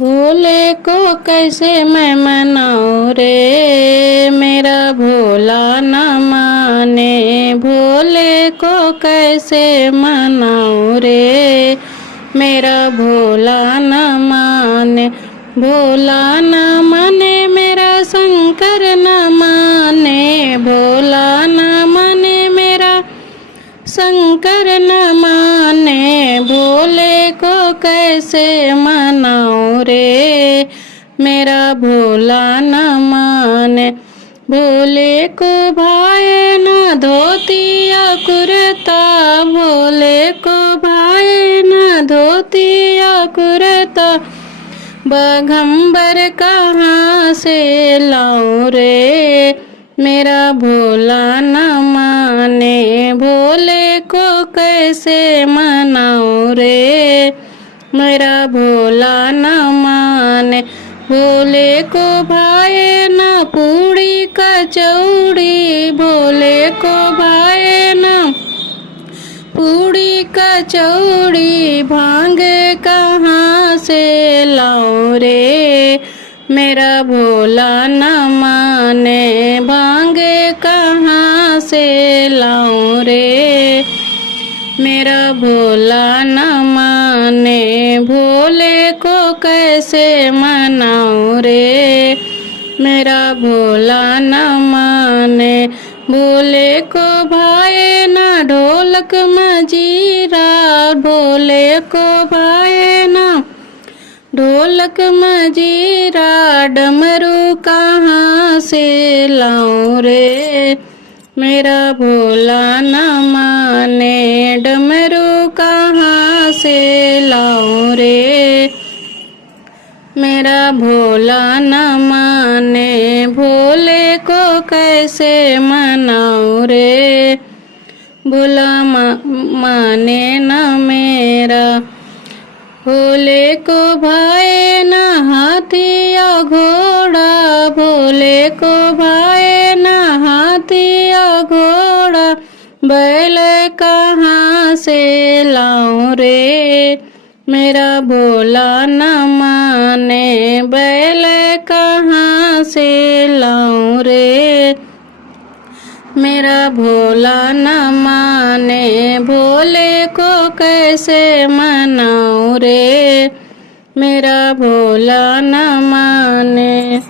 भोले को कैसे मैं मनाऊं रे, मेरा भोला न माने। भोले को कैसे मनाऊं रे, मेरा भोला न माने। भोला न माने मेरा शंकर न माने। भोला न माने मेरा शंकर न माने। भोले को कैसे मनाऊं रे, मेरा भोला न माने। भोले को भाए न धोतिया कुर्ता। भोले को भाए न धोतिया कुर्ता। बाघंबर कहाँ से लाऊं रे, मेरा भोला न माने। भोले को कैसे मनाऊं रे, मेरा भोला न माने। भोले को भाए न पूड़ी कचौड़ी। भोले को भाए न पूड़ी कचौड़ी। भांग कहाँ से लाऊं रे, मेरा भोला न माने। भांग कहाँ से लाऊं रे, मेरा भोला न माने। भोले को कैसे मनाऊं रे, मेरा भोला न माने। भोले को भाए न ढोलक मजीरा। भोले को भाए न ढोलक मजीरा। डमरू कहाँ से लाऊं रे, मेरा भोला न माने। डमरू कहाँ से लाऊं रे, मेरा भोला न माने। भोले को कैसे मनाऊं रे, भोला माने न मेरा। भोले को भाए न हाथी या घोड़ा। भोले को भाए न हाथी या घोड़ा। बैल कहाँ से लाऊं रे, मेरा भोला न माने। बैल कहाँ से लाऊं रे, मेरा भोला न माने। भोले को कैसे मनाऊं रे, मेरा भोला न माने।